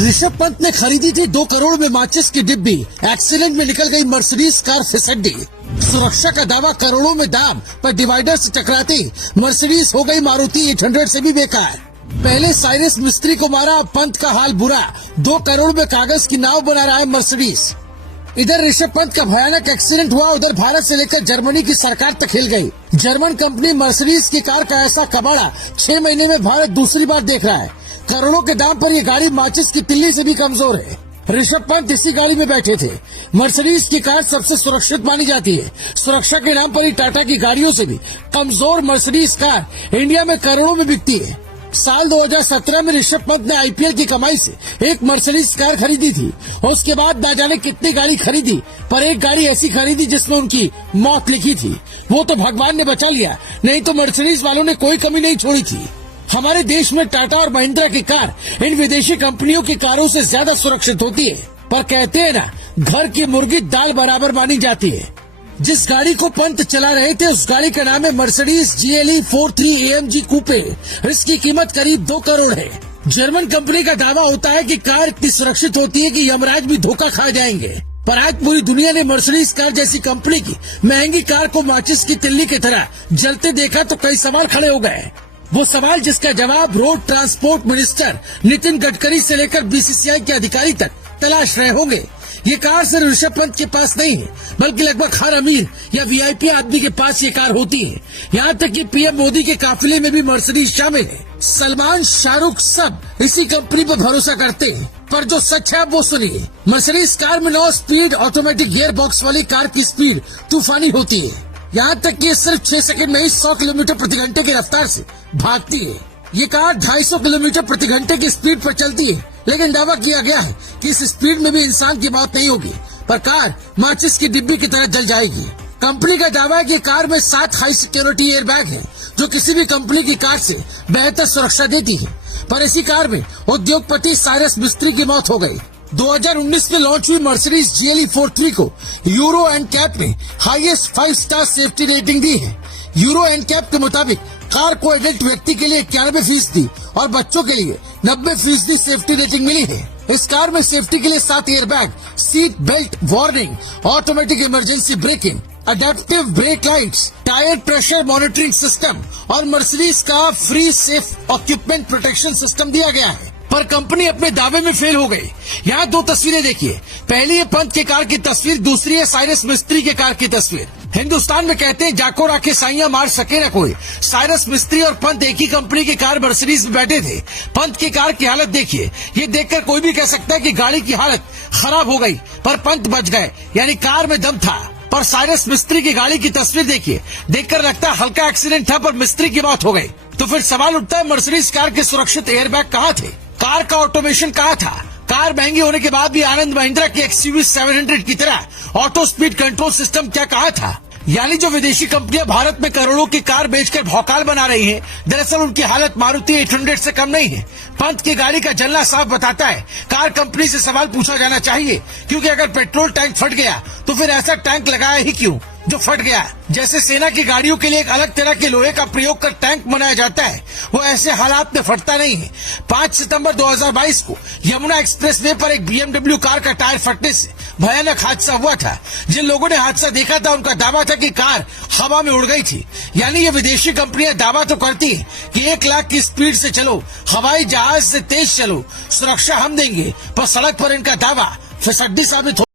ऋषभ पंत ने खरीदी थी 2 करोड़ में माचिस की डिब्बी, एक्सीडेंट में निकल गई मर्सिडीज कार फिसड्डी। सुरक्षा का दावा करोड़ों में दाम, पर डिवाइडर से टकराते मर्सिडीज हो गई मारुति 800 से भी बेकार। पहले साइरस मिस्त्री को मारा, अब पंत का हाल बुरा, 2 करोड़ में कागज की नाव बना रहा है मर्सिडीज। इधर ऋषभ पंत का भयानक एक्सीडेंट हुआ, उधर भारत से लेकर जर्मनी की सरकार तक हिल गई। जर्मन कंपनी मर्सिडीज की कार का ऐसा कबाड़ा 6 महीने में भारत दूसरी बार देख रहा है। करोड़ों के दाम पर ये गाड़ी माचिस की तिल्ली से भी कमजोर है। ऋषभ पंत इसी गाड़ी में बैठे थे। मर्सिडीज की कार सबसे सुरक्षित मानी जाती है। सुरक्षा के नाम पर ही टाटा की गाड़ियों से भी कमजोर मर्सिडीज कार इंडिया में करोड़ों में बिकती है। साल 2017 में ऋषभ पंत ने आईपीएल की कमाई से एक मर्सिडीज कार खरीदी थी और उसके बाद न जाने कितनी गाड़ी खरीदी, पर एक गाड़ी ऐसी खरीदी जिसमें उनकी मौत लिखी थी। वो तो भगवान ने बचा लिया, नहीं तो मर्सिडीज वालों ने कोई कमी नहीं छोड़ी थी। हमारे देश में टाटा और महिंद्रा की कार इन विदेशी कंपनियों की कारों से ज्यादा सुरक्षित होती है, पर कहते हैं ना, घर की मुर्गी दाल बराबर मानी जाती है। जिस गाड़ी को पंत चला रहे थे उस गाड़ी का नाम है मर्सिडीज GLE 43 AMG कूपे। इसकी कीमत करीब 2 करोड़ है। जर्मन कंपनी का दावा होता है कि कार इतनी सुरक्षित होती है कि यमराज भी धोखा खा जाएंगे, पर आज पूरी दुनिया ने मर्सिडीज कार जैसी कंपनी की महंगी कार को माचिस की तिल्ली की तरह जलते देखा तो कई सवाल खड़े हो गए। वो सवाल जिसका जवाब road transport minister Nitin Gadkari से लेकर BCCI के अधिकारी तक तलाश रहे होंगे। ये कार सिर्फ ऋषभ पंत के पास नहीं है, बल्कि लगभग हर अमीर या VIP आदमी के पास ये कार होती है। यहाँ तक कि PM मोदी के काफिले में भी मर्सिडीज शामिल है। सलमान, शाहरुख सब इसी कंपनी पर भरोसा करते हैं, पर जो सच है वो सुनिए। मर्सिडीज कार में 9 स्पीड ऑटोमेटिक गियर बॉक्स वाली कार की स्पीड तूफानी होती है। यहाँ तक कि सिर्फ 6 सेकंड में ही 100 किलोमीटर प्रति घंटे की रफ्तार से भागती है। ये कार 250 किलोमीटर प्रति घंटे की स्पीड पर चलती है, लेकिन दावा किया गया है कि इस स्पीड में भी इंसान की मौत नहीं होगी, पर कार माचिस की डिब्बी की तरह जल जाएगी। कंपनी का दावा है कि कार में 7 हाई सिक्योरिटी एयरबैग हैं, जो किसी भी कंपनी की कार से बेहतर सुरक्षा देती है। पर इसी कार में उद्योगपति साइरस मिस्त्री की मौत हो गई। 2019 में लॉन्च हुई मर्सिडीज GLE 43 को यूरो NCAP ने हाईएस्ट 5 स्टार सेफ्टी रेटिंग दी है। यूरो NCAP के मुताबिक कार को एडल्ट व्यक्ति के लिए 91% और बच्चों के लिए 90% सेफ्टी रेटिंग मिली है। इस कार में सेफ्टी के लिए 7 airbag, seat belt warning, automatic emergency breaking, adaptive break lights, tyre pressure monitoring system और मर्सिडीज का free safe equipment protection system दिया गया है। पर कंपनी अपने दावे में फेल हो गई। यहाँ 2 तस्वीरें देखिए। पहली है पंत के कार की तस्वीर, दूसरी है साइरस मिस्त्री के कार की तस्वीर। हिंदुस्तान में कहते हैं जाको राखे साइया मार सके न कोई। साइरस मिस्त्री और पंत एक ही कंपनी की कार मर्सिडीज में बैठे थे। पंत की कार की हालत देखिए। ये देखकर कोई भी कह सकता है कि गाड़ी की हालत खराब हो गई, पर पंत बच गए, यानी कार में दम था। पर साइरस मिस्त्री की गाड़ी की तस्वीर देखिए, देखकर लगता है हल्का एक्सीडेंट था, पर मिस्त्री की मौत हो गई। तो फिर सवाल उठता है, मर्सिडीज कार के सुरक्षित एयरबैग कहाँ थे? कार का ऑटोमेशन कहाँ था? कार महंगी होने के बाद भी आनंद महिंद्रा की XUV 700 की तरह ऑटो स्पीड कंट्रोल सिस्टम क्या कहाँ था? यानी जो विदेशी कंपनियां भारत में करोड़ों की कार बेचकर भौकाल बना रही हैं, दरअसल उनकी हालत मारुति 800 से कम नहीं है। पंत की गाड़ी का जलना साफ बताता है। कार कंपनी से सवाल पूछा जाना चाहिए, क्योंकि अगर पेट्रोल टैंक फट गया तो फिर ऐसा टैंक लगाया ही क्यों जो फट गया? जैसे सेना की गाड़ियों के लिए एक अलग तरह के लोहे का प्रयोग कर टैंक बनाया जाता है, वो ऐसे हालात में फटता नहीं है। 5 सितंबर 2022 को यमुना एक्सप्रेसवे पर एक BMW कार का टायर फटने से भयानक हादसा हुआ था। जिन लोगों ने हादसा देखा था उनका दावा था कि कार हवा में उड़ गई थी। यानी ये विदेशी कंपनियां दावा तो करती है कि 1 लाख की स्पीड से चलो, हवाई जहाज से तेज चलो, सुरक्षा हम देंगे, पर सड़क पर इनका दावा फिसड्डी साबित हो